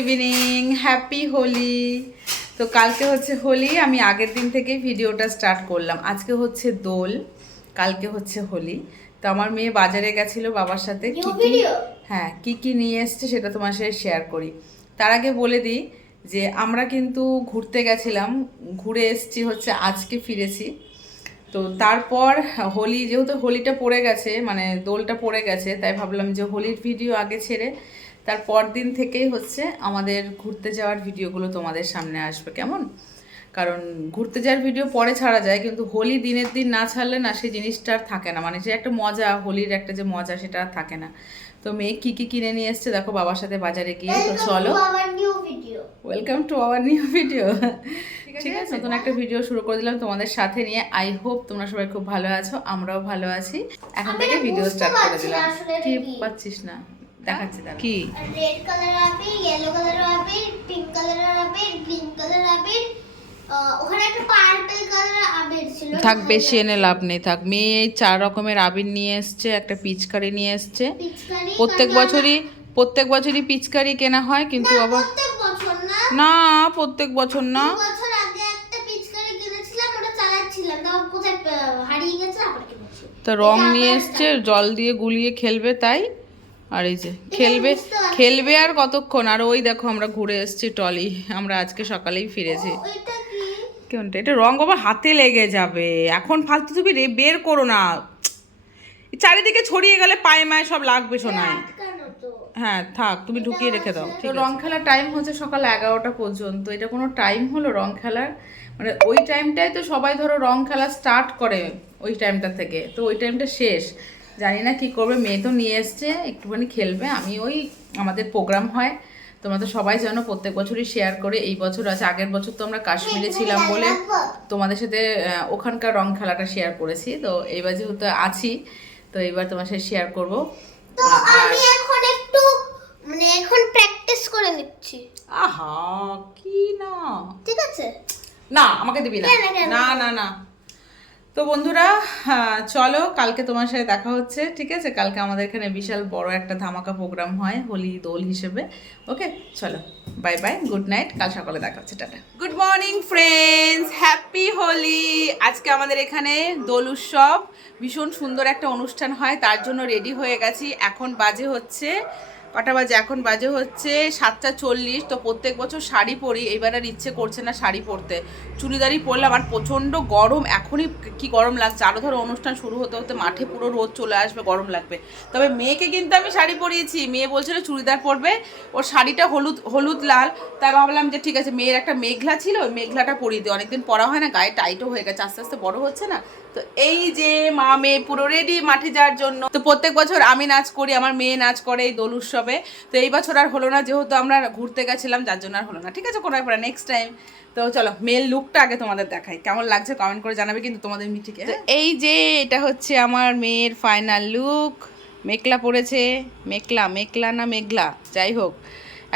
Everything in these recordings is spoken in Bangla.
ইভিনিং হ্যাপি হোলি তো কালকে হচ্ছে হোলি আমি আগের দিন থেকেই ভিডিওটা স্টার্ট করলাম। আজকে হচ্ছে দোল কালকে হচ্ছে হোলি তো আমার মেয়ে বাজারে গেছিল বাবার সাথে কি কি হ্যাঁ কি কি নিয়ে এসছে সেটা তোমার সাথে শেয়ার করি। তার আগে বলে দিই যে আমরা কিন্তু ঘুরতে গেছিলাম ঘুরে এসছি হচ্ছে আজকে ফিরেছি। তো তারপর হোলি যেহেতু হোলিটা পড়ে গেছে মানে দোলটা পড়ে গেছে তাই ভাবলাম যে হোলির ভিডিও আগে ছেড়ে তারপর দিন থেকেই হচ্ছে আমাদের ঘুরতে যাওয়ার ভিডিওগুলো তোমাদের সামনে আসবে কেমন? কারণ ঘুরতে যাওয়ার ভিডিও পরে ছাড়া যায় কিন্তু হোলি দিনের দিন না ছাড়লে না সেই জিনিসটা আর থাকে না। মানে যে একটা মজা হোলির একটা যে মজা সেটা আর থাকে না। তো মেয়ে কী কী কিনে নিয়ে এসছে দেখো বাবার সাথে বাজারে গিয়ে তো চলো। Welcome to our new video ঠিক আছে? নতুন একটা ভিডিও শুরু করে দিলাম তোমাদের সাথে নিয়ে। আই হোপ তোমরা সবাই খুব ভালো আছো আমরাও ভালো আছি। এখন থেকে ভিডিও স্টার্ট করে দিলাম। ঠিক। পাচ্ছিস না। দেখাচ্ছি দেখ কি? রেড কালার আবির ইয়েলো কালার আবির পিঙ্ক কালার আবির গ্রিন কালার আবির ওখানে একটা পার্পল কালার আবির ছিল। থাক বেশি এনে লাভ নেই থাক। মেয়ে এই চার রকমের আবির নিয়ে এসছে একটা পিচকারি নিয়ে এসছে। প্রত্যেক বছরই প্রত্যেক বছরই পিচকারি কেনা হয় কিন্তু না, আবার না। না প্রত্যেক বছর না। দু বছর আগে একটা পিচকারি কিনেছিলাম ওটা চালাচ্ছিলাম। তাও কোথায় আহ, হারিয়ে গেছে আবার কিনেছি। তো রং নিয়ে এসছে জল দিয়ে গুলিয়ে খেলবে তাই? আর এই যে খেলবে খেলবে আর কতক্ষণ? আর ওই দেখো আমরা ঘুরে এসেছি টলি আমরা আজকে সকালেই ফিরেছি। কেমনটা এটা রং আবার হাতে লেগে যাবে। এখন ফালতু তুমি রে- বের করো না। চারিদিকে ছড়িয়ে গেলে পায়ে মায়ে সব লাগবে শোনায় হ্যাঁ থাক তুমি ঢুকিয়ে রেখে দাও। তো রং খেলার টাইম হচ্ছে সকাল এগারোটা পর্যন্ত। এটা কোনো টাইম হলো রং খেলার? মানে ওই টাইমটাই তো সবাই ধরো রং খেলা স্টার্ট করে ওই টাইমটা থেকে। তো ওই টাইমটা শেষ। জানি না কি করবে মেয়ে তো নিয়ে এসছে একটুখানি খেলবে। আমি ওই আমাদের প্রোগ্রাম হয়। তোমরা তো সবাই জানো প্রত্যেক বছরই শেয়ার করে এই বছর আছে আগের বছর তো আমরা কাশ্মীরে ছিলাম বলে তোমাদের সাথে ওখানকার রং খেলাটা শেয়ার করেছি। তো এইবার যেহেতু আছি তো এইবার তোমার সাথে শেয়ার করব। তো আমি এখন একটু মানে এখন প্র্যাকটিস করে নিচ্ছি। আহা কি না? ঠিক আছে? না আমাকে দিবি না? না না না। তো বন্ধুরা চলো কালকে তোমার সাথে দেখা হচ্ছে, ঠিক আছে? কালকে আমাদের এখানে বিশাল বড় একটা ধামাকা প্রোগ্রাম হয়, হোলি দোল হিসেবে, ওকে? চলো বাই বাই গুড নাইট কাল সকালে দেখা হচ্ছে, tata. Good morning friends happy Holi. আজকে আমাদের এখানে দোল উৎসব, ভীষণ সুন্দর একটা অনুষ্ঠান হয়, তার জন্য রেডি হয়ে গেছি। এখন বাজে হচ্ছে কটা বাজে, এখন বাজে হচ্ছে সাতটা চল্লিশ, তো প্রত্যেক বছর শাড়ি পরি, এইবার আর ইচ্ছে করছে না শাড়ি পরতে। চুড়িদারই পরলাম, আর প্রচণ্ড গরম, এখনই কি গরম লাগছে? আরও ধরো অনুষ্ঠান শুরু হতে হতে মাঠে পুরো রোদ চলে আসবে, গরম লাগবে। তবে মেয়েকে কিন্তু আমি শাড়ি পরিয়েছি। মেয়ে বলছিল চুড়িদার পরবে, ওর শাড়িটা হলুদ হলুদ লাল। তাই ভাবলাম যে ঠিক আছে, মেয়ের একটা মেঘলা ছিল, ওই মেঘলাটা পরিয়ে দিই। অনেকদিন পরা হয় না, গায়ে টাইটও হয়ে গেছে, আস্তে আস্তে বড় হচ্ছে না। তো এই যে মা মেয়ে পুরো রেডি মাঠে যাওয়ার জন্য। তো প্রত্যেক বছর আমি নাচ করি, আমার মেয়ে নাচ করে, এই দোল উৎসবে তো এই বছর আর হলো না যেহেতু আমরা ঘুরতে গেছিলাম যার জন্য আর হলো না। ঠিক আছে কোনো ব্যাপার নেক্সট টাইম তো চলো মেল লুকটা আগে তোমাদের দেখাই। কেমন লাগছে কমেন্ট করে জানাবে কিন্তু তোমাদের মিঠিকে তো এই যে এটা হচ্ছে আমার মেয়ের ফাইনাল লুক মেঘলা পড়েছে। মেঘলা মেঘলা না মেঘলা? যাই হোক।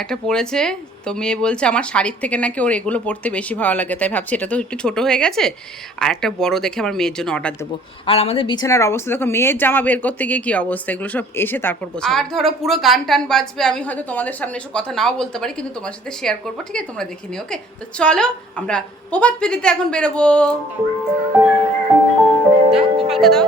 একটা পড়েছে তো মেয়ে বলছে আমার শাড়ির থেকে নাকি ওর এগুলো পড়তে বেশি ভালো লাগে। তাই ভাবছি এটা তো একটু ছোট হয়ে গেছে আর একটা বড় দেখে আমার মেয়ের জন্য অর্ডার দেবো। আর আমাদের বিছানার অবস্থা দেখো মেয়ের জামা বের করতে গিয়ে কি অবস্থা? এগুলো সব এসে তারপর আর ধরো পুরো গান টান বাজবে আমি হয়তো তোমাদের সামনে এসে কথা নাও বলতে পারি কিন্তু তোমার সাথে শেয়ার করব ঠিক আছে? তোমরা দেখে নিও ওকে? তো চলো আমরা প্রভাত পিড়িতে এখন বেরোবো। দাও গোপালকে দাও।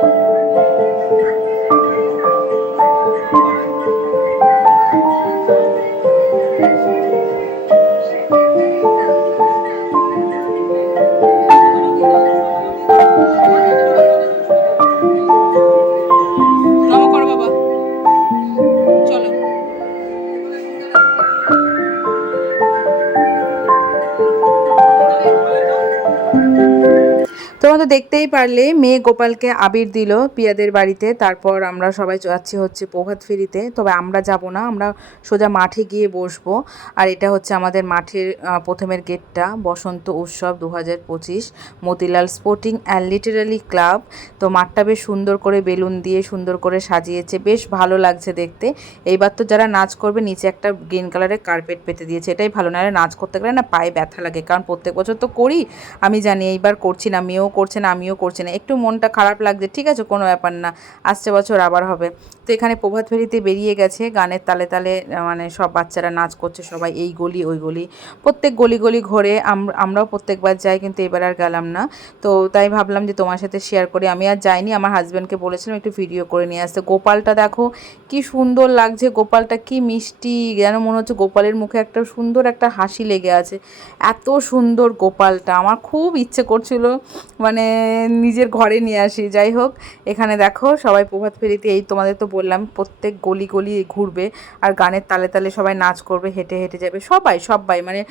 তো দেখতেই পারলে, মেয়ে গোপালকে আবির দিল পিয়াদের বাড়িতে। তারপর আমরা সবাই যাচ্ছি হচ্ছে প্রভাত ফেরিতে। তবে আমরা যাব না, আমরা সোজা মাঠে গিয়ে বসবো। আর এটা হচ্ছে আমাদের মাঠের প্রথমের গেটটা, বসন্ত উৎসব দু হাজার পঁচিশ, Motilal sporting and literally club. তো মাঠটা বেশ সুন্দর করে বেলুন দিয়ে সুন্দর করে সাজিয়েছে, বেশ ভালো লাগছে দেখতে। এইবার তো যারা নাচ করবে, নিচে একটা গ্রিন কালারের কার্পেট পেতে দিয়েছে। এটাই ভালো না নাচ করতে গেলে না পায়ে ব্যথা লাগে। কারণ প্রত্যেক বছর তো করি, আমি জানি এইবার করছি না মেয়েও করছে। না, আমিও করছি না। একটু মনটা খারাপ লাগছে, ঠিক আছে, কোনো ব্যাপার না। আসছে বছর আবার হবে। তো এখানে প্রভাত ফেরিতে বেরিয়ে গেছে, গানের তালে তালে মানে সব বাচ্চারা নাচ করছে, সবাই এই গলি, ওই গলি। প্রত্যেক গলি গলি ঘোরে আম- আমরাও প্রত্যেকবার যাই, কিন্তু এবার আর গেলাম না। তো তাই ভাবলাম যে তোমার সাথে শেয়ার করি। আমি আর যাইনি, আমার হাজব্যান্ডকে বলেছিলাম একটু ভিডিও করে নিয়ে আসতে। গোপালটা দেখো, কি সুন্দর লাগছে, গোপালটা কি মিষ্টি, যেন মনে হচ্ছে গোপালের মুখে একটা সুন্দর একটা হাসি লেগে আছে। এত সুন্দর গোপালটা, আমার খুব ইচ্ছে করছিল মানে নিজের ঘরে নিয়ে আসি। যাই হোক, এখানে দেখো সবাই প্রভাত ফেরিতে, এই তোমাদের তো বললাম, প্রত্যেক গলি গলি ঘুরবে আর গানের তালে তালে সবাই নাচ করবে, হেঁটে হেঁটে যাবে, সবাই সবাই মানে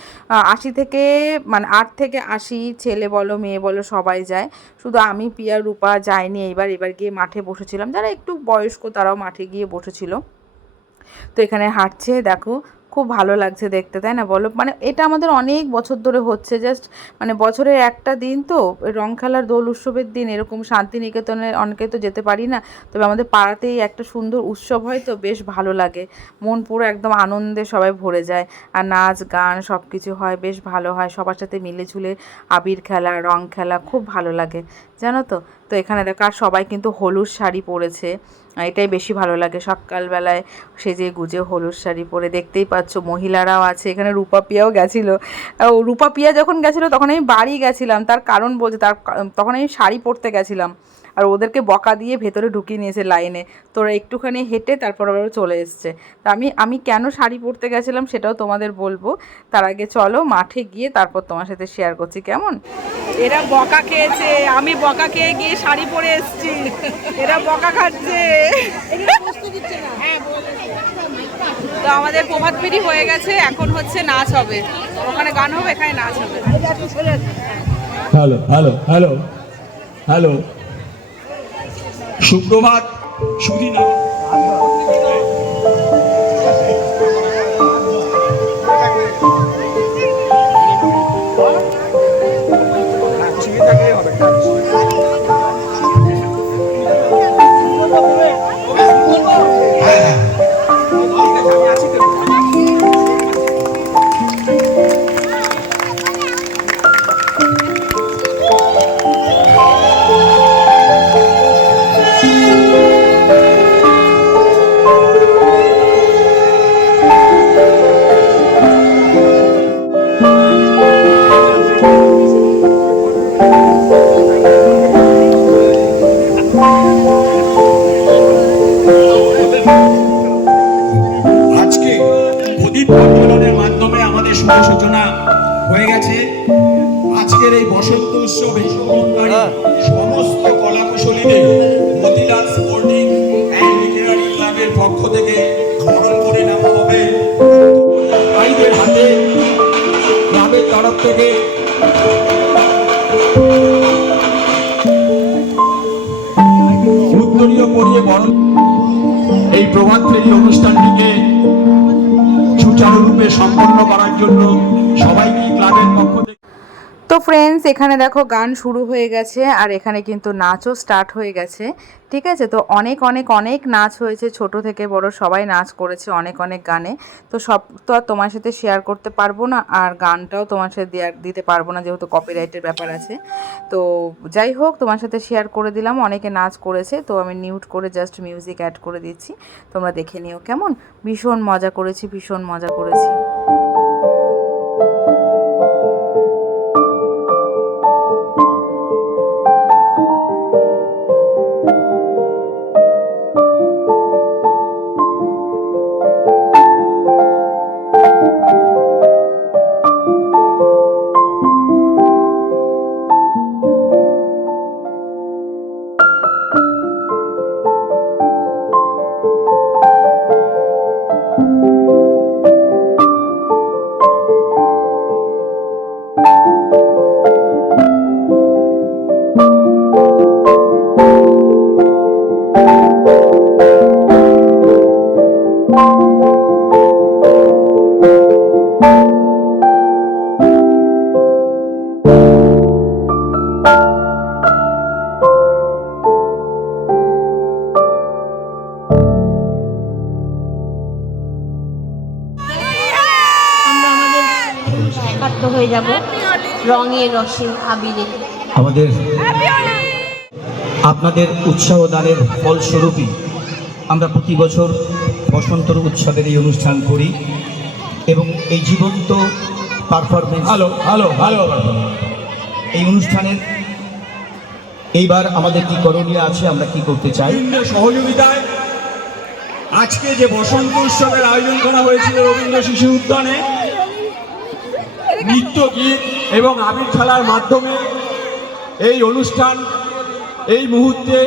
আশি থেকে মানে আট থেকে আশি ছেলে বলো, মেয়ে বলো, সবাই যায়। শুধু আমি, পিয়া, রূপা যাইনি, এইবার, এবার গিয়ে মাঠে বসেছিলাম। যারা একটু বয়স্ক তারাও মাঠে গিয়ে বসেছিল। তো এখানে হাঁটছে, দেখো খুব ভালো লাগছে দেখতে, তাই না বলো? মানে এটা আমাদের অনেক বছর ধরে হচ্ছে জাস্ট মানে বছরের একটা দিন তো, রং খেলার দোল উৎসবের দিন, এরকম শান্তিনিকেতনে অনেকে তো যেতে পারি না, তবে আমাদের পাড়াতেই একটা সুন্দর উৎসব হয় তো বেশ ভালো লাগে। মন পুরো একদম আনন্দে সবাই ভরে যায়, আর নাচ, গান সব কিছু হয়, বেশ ভালো হয়, সবার সাথে মিলে ঝুলে আবির খেলা, রং খেলা, খুব ভালো লাগে, জানো তো? তো এখানে দেখো, আর সবাই কিন্তু হলুদ শাড়ি পরেছে। এটাই বেশি ভালো লাগে। সকালবেলায় সেজে গুজে হলুদ শাড়ি পরে দেখতেই পাচ্ছ, মহিলারাও আছে। এখানে রূপা পিয়াও গেছিল। রূপা পিয়া যখন গেছিল, তখন আমি বাড়ি গেছিলাম। তার কারণ বলছে তার তখন আমি শাড়ি পরতে গেছিলাম। আর ওদেরকে বকা দিয়ে ভেতরে ঢুকিয়ে নিয়েছে লাইনে। তোরা একটুখানি হেঁটে তারপর আবার চলে এসছে। তা আমি আমি কেন শাড়ি পরতে গেছিলাম সেটাও তোমাদের বলব। তার আগে চলো মাঠে গিয়ে তারপর তোমার সাথে শেয়ার করছি কেমন? এরা বকা খেয়েছে আমি বকা খেয়ে গিয়ে শাড়ি পরে এসেছি। এরা বকা খাচ্ছে। তো আমাদের প্রভাত ফেরি হয়ে গেছে এখন হচ্ছে নাচ হবে। ওখানে গান হবে এখানে নাচ হবে। Hello hello hello hello. সুপ্রভাত সুদিন এই বসন্ত উৎসবে অঙ্গনওয়াড়ি সমস্ত কলাকুশলীদের মতিলাল স্পোর্টিং অ্যান্ড লিটারারি ক্লাবের পক্ষ থেকে বরণ করে নেওয়া হবে। ভাইদের হাতে ক্লাবের তরফ থেকে। উত্তরীয় পরিয়ে বরণ। এই প্রভাত ফেরি অনুষ্ঠানটিকে সুচারুরূপে সম্পন্ন করার জন্য সবাইকে ক্লাবের পক্ষ থেকে তো ফ্রেন্ডস এখানে দেখো গান শুরু হয়ে গেছে আর এখানে কিন্তু নাচও স্টার্ট হয়ে গেছে, ঠিক আছে? তো অনেক অনেক অনেক নাচ হয়েছে, ছোট থেকে বড় সবাই নাচ করেছে অনেক অনেক গানে। তো সব তো আর তোমার সাথে শেয়ার করতে পারব না আর গানটাও তোমার সাথে দিতে পারব না যেহেতু কপিরাইটের ব্যাপার আছে। তো যাই হোক, তোমার সাথে শেয়ার করে দিলাম, অনেকে নাচ করেছে, তো আমি নিউট করে জাস্ট মিউজিক অ্যাড করে দিচ্ছি। তোমরা দেখে নিও কেমন? ভীষণ মজা করেছি, ভীষণ মজা করেছি। যাব রঙে রসে আবিরে। আমাদের আপনাদের উৎসাহ দানের ফলস্বরূপই আমরা প্রতি বছর বসন্তর উৎসবের এই অনুষ্ঠান করি এবং এই জীবন্ত পারফরমেন্স ভালো ভালো ভালো এই অনুষ্ঠানের এইবার আমাদের কি করণীয় আছে আমরা কি করতে চাই? সহযোগিতায় আজকে যে বসন্ত উৎসবের আয়োজন করা হয়েছিল রবীন্দ্র শিশু উদ্যানে নৃত্য গীত এবং আবির খেলার মাধ্যমে এই অনুষ্ঠান এই মুহূর্তে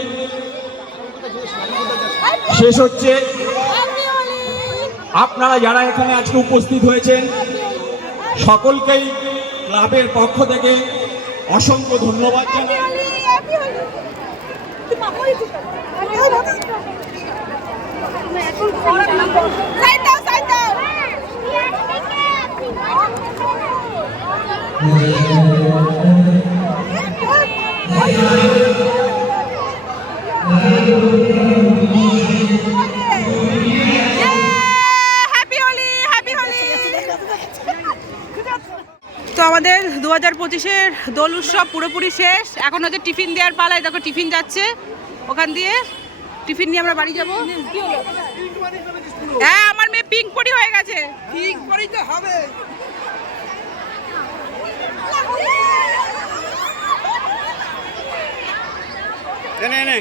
শেষ হচ্ছে। আপনারা যারা এখানে আজকে উপস্থিত হয়েছেন সকলকেই ক্লাবের পক্ষ থেকে অসংখ্য ধন্যবাদ জানাই। আমাদের দু হাজার পঁচিশের দোল উৎসব পুরোপুরি শেষ। এখন হচ্ছে টিফিন দেওয়ার পালায়। দেখো টিফিন যাচ্ছে। ওখান দিয়ে টিফিন নিয়ে আমরা বাড়ি যাব। হ্যাঁ আমার মেয়ে পিঙ্ক পরি হয়ে গেছে। পিঙ্ক পরি তো হবে। নে নে নে।